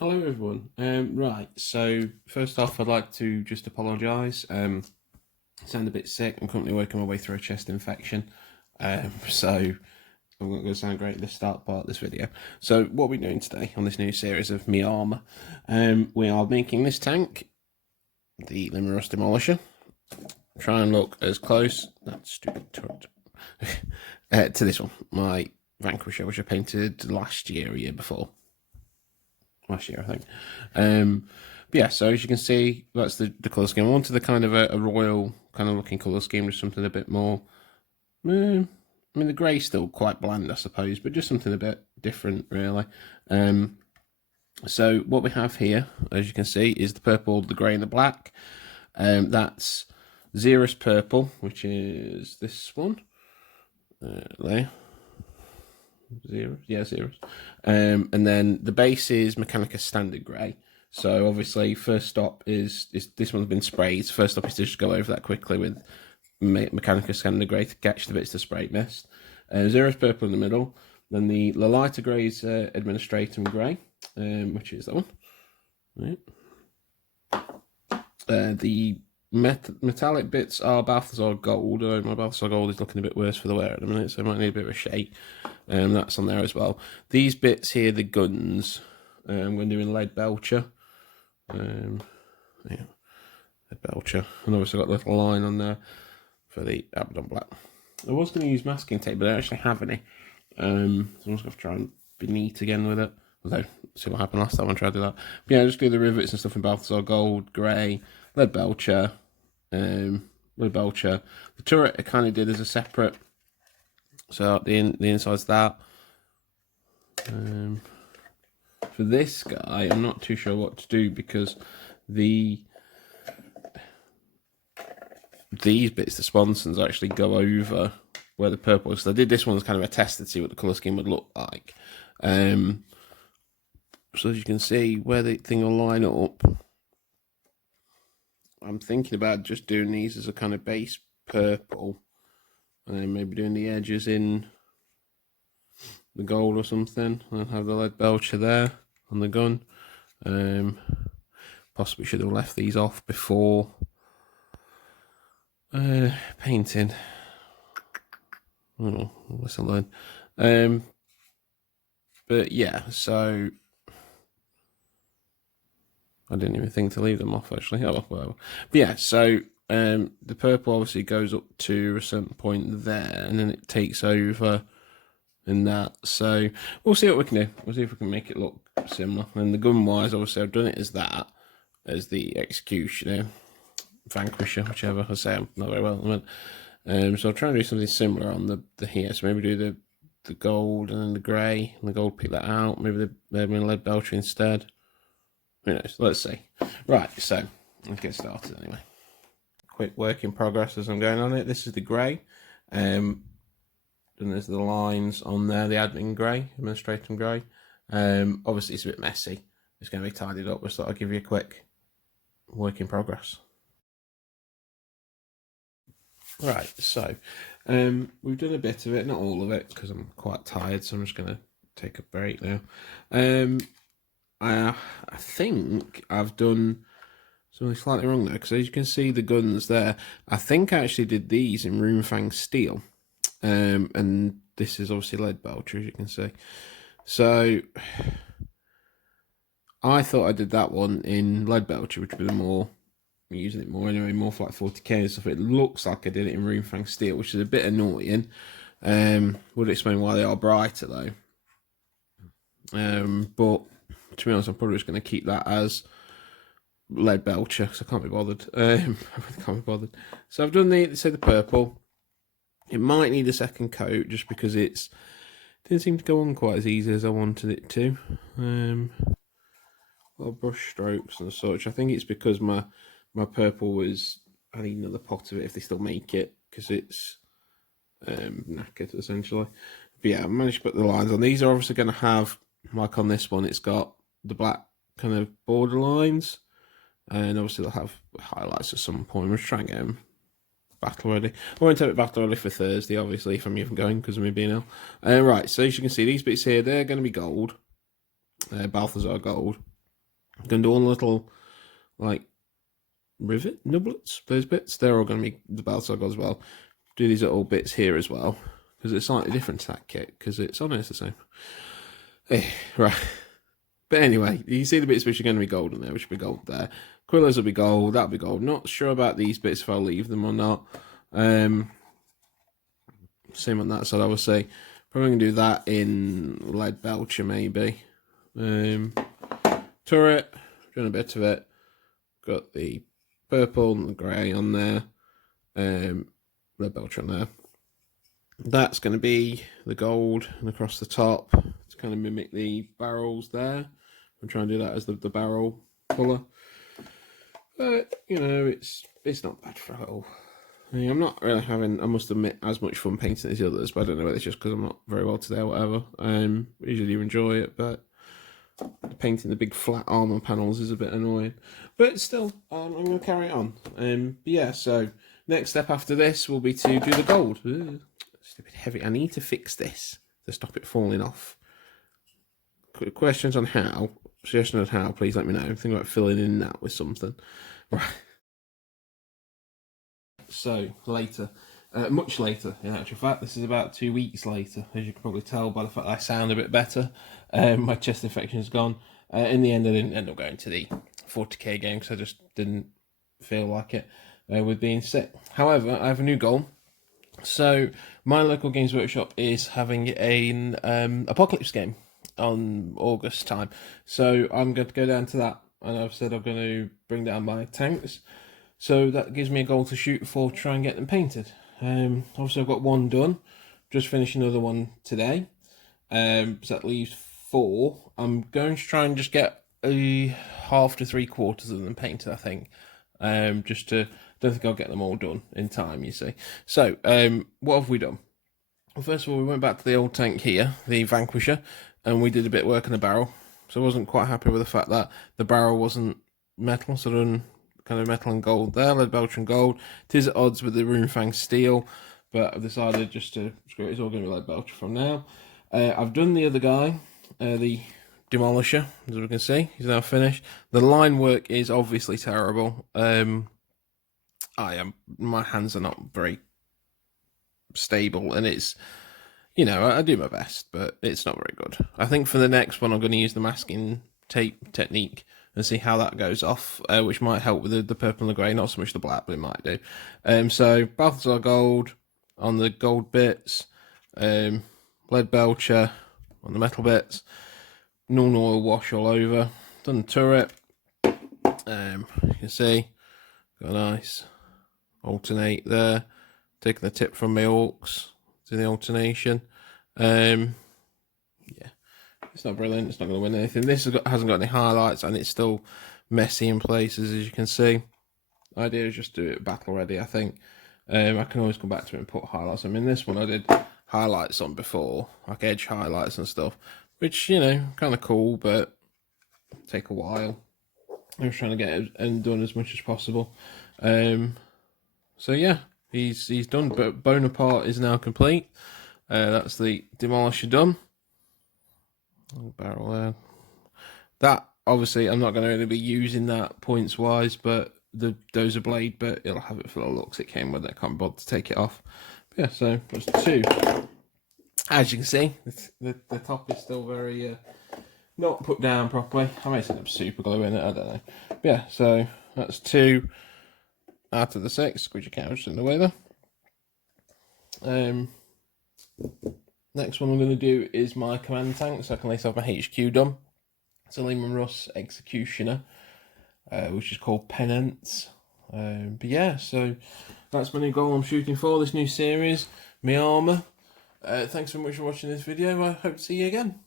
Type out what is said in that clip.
Hello everyone. Right, so first off I'd like to just apologise. I sound a bit sick. I'm currently working my way through a chest infection. So I'm not going to sound great at the start part of this video. So what we're doing today on this new series of me Armour, we are making this tank, the Leman Russ Demolisher. Try and look as close, that stupid turret, to this one, my Vanquisher, which I painted last year, or year before. Last year, I think. But yeah, so as you can see, that's the colour scheme. I wanted the kind of a royal kind of looking colour scheme, just something a bit more. I mean, the grey's still quite bland, I suppose, but just something a bit different, really. So what we have here, as you can see, is the purple, the grey, and the black. That's Xenos Purple, which is this one. There. Zeros, yeah, zeros. And then the base is Mechanicus Standard Grey. So obviously, first stop is this one's been sprayed. First stop is to just go over that quickly with Mechanicus Standard Grey to catch the bits of spray mist. Xenos Purple in the middle. Then the lighter grey is Administratum Grey, which is that one. Right. The metallic bits are Balthasar Gold. My Balthasar Gold is looking a bit worse for the wear at the minute, so I might need a bit of a shake. That's on there as well. These bits here, the guns, we're doing Leadbelcher. Yeah, Leadbelcher. And obviously got a little line on there for the Abaddon Black. I was going to use masking tape, but I don't actually have any. So I'm just going to try and be neat again with it. Although, see what happened last time I tried to do that. But yeah, just do the rivets and stuff in Balthasar Gold, Grey, Leadbelcher. Leadbelcher. The turret I kind of did as a separate. So the inside's that. For this guy, I'm not too sure what to do because these bits, the sponsons, actually go over where the purple is. So I did this one as kind of a test to see what the colour scheme would look like. So as you can see, where the thing will line up, I'm thinking about just doing these as a kind of base purple, and then maybe doing the edges in the gold or something, and have the Leadbelcher there on the gun. Possibly should have left these off before painting. Oh, lesson learned. But yeah, so I didn't even think to leave them off actually. Oh well. But yeah, so the purple obviously goes up to a certain point there, and then it takes over in that. So we'll see what we can do. We'll see if we can make it look similar. And the gun wise, obviously I've done it as that, as the Executioner, Vanquisher, whichever. I say I'm not very well at the minute. So I'll try and do something similar on the here. So maybe do the gold and then the grey, and the gold pick that out. Maybe the Leadbelcher instead. Who knows? Let's see. Right, so let's get started anyway. Quick work in progress as I'm going on it. This is the grey. And there's the lines on there, the Admin Grey, Administratum Grey. Obviously it's a bit messy. It's going to be tidied up, but I'll give you a quick work in progress. Right, so we've done a bit of it, not all of it, because I'm quite tired, so I'm just going to take a break now. I think I've done something slightly wrong there, because as you can see the guns there, I think I actually did these in Runefang Steel. And this is obviously Leadbelcher, as you can see. So I thought I did that one in Leadbelcher, which would be the more, I'm using it more anyway, more for like 40k and stuff. It looks like I did it in Runefang Steel, which is a bit annoying. Would explain why they are brighter though. But to be honest, I'm probably just going to keep that as Leadbelcher because I can't be bothered. I can't be bothered. So I've done the purple. It might need a second coat just because it didn't seem to go on quite as easy as I wanted it to. Little brush strokes and such. I think it's because my purple was, I need another pot of it if they still make it because it's knackered essentially. But yeah, I managed to put the lines on. These are obviously going to have, like on this one, it's got the black kind of border lines, and obviously they'll have highlights at some point. We'll try and get them battle ready. I won't have it battle ready for Thursday, obviously, if I'm even going because of me being ill. Right, so as you can see, these bits here, they're going to be gold, Balthasar Gold. I'm going to do all the little, like, rivet nublets, those bits. They're all going to be the Balthasar Gold as well. Do these little bits here as well, because it's slightly different to that kit, because it's almost the same. Right. But anyway, you see the bits which are going to be gold in there, which will be gold there. Quillos will be gold, that'll be gold. Not sure about these bits if I'll leave them or not. Same on that side, I would say. Probably going to do that in Leadbelcher, maybe. Turret, doing a bit of it. Got the purple and the grey on there. Leadbelcher on there. That's going to be the gold and across the top to kind of mimic the barrels there. I'm trying to do that as the barrel colour. But, you know, it's not bad for a little. I mean, I'm not really having, I must admit, as much fun painting as the others, but I don't know whether it's just because I'm not very well today or whatever. Usually you enjoy it, but painting the big flat armour panels is a bit annoying. But still, I'm going to carry it on. But yeah, so next step after this will be to do the gold. Ooh, it's a bit heavy. I need to fix this to stop it falling off. Questions on how, suggestions on how, please let me know. Think about filling in that with something. Right. So, later. Much later, in actual fact. This is about 2 weeks later, as you can probably tell by the fact that I sound a bit better. My chest infection is gone. In the end, I didn't end up going to the 40k game because I just didn't feel like it with being sick. However, I have a new goal. So, my local Games Workshop is having an Apocalypse game on August time. So, I'm going to go down to that. And I've said I'm going to bring down my tanks. So that gives me a goal to shoot for, try and get them painted. Obviously I've got one done, just finished another one today. So that leaves 4. I'm going to try and just get a half to 3/4 of them painted, I think. Don't think I'll get them all done in time, you see. So, what have we done? Well, first of all, we went back to the old tank here, the Vanquisher, and we did a bit of work on the barrel. So I wasn't quite happy with the fact that the barrel wasn't metal, so I done kind of metal and gold there, Leadbelcher and gold. It is at odds with the Runefang steel, but I've decided just to screw it. It's all going to be Leadbelcher from now. I've done the other guy, the Demolisher, as we can see. He's now finished. The line work is obviously terrible. My hands are not very stable, and it's, you know, I do my best, but it's not very good. I think for the next one, I'm going to use the masking tape technique and see how that goes off, which might help with the purple and the grey, not so much the black, but it might do. So, Balthasar Gold on the gold bits, Leadbelcher on the metal bits, Nuln Oil wash all over, done the turret, you can see, got a nice alternate there, taking the tip from my orks to the alternation. Yeah. It's not brilliant, it's not going to win anything. This hasn't got any highlights and it's still messy in places, as you can see. The idea is just do it battle ready, I think. I can always come back to it and put highlights. I mean, this one I did highlights on before, like edge highlights and stuff, which, you know, kind of cool, but take a while. I'm just trying to get it done as much as possible. So yeah, he's done, but Bonaparte is now complete. That's the Demolisher done. Barrel there. That obviously I'm not going to really be using that points wise, but the dozer blade, but it'll have it for the looks. It came with it. I can't bother to take it off. But yeah, so that's 2. As you can see, the top is still very not put down properly. I may set up super glue in it. I don't know. But yeah, so that's 2 out of the 6. Squidgy couch in the way there. Next one I'm going to do is my command tank, so I can at least have my HQ done. It's a Leman Russ Executioner, which is called Penance. But yeah, so that's my new goal I'm shooting for, this new series, my armour. Thanks so much for watching this video. I hope to see you again.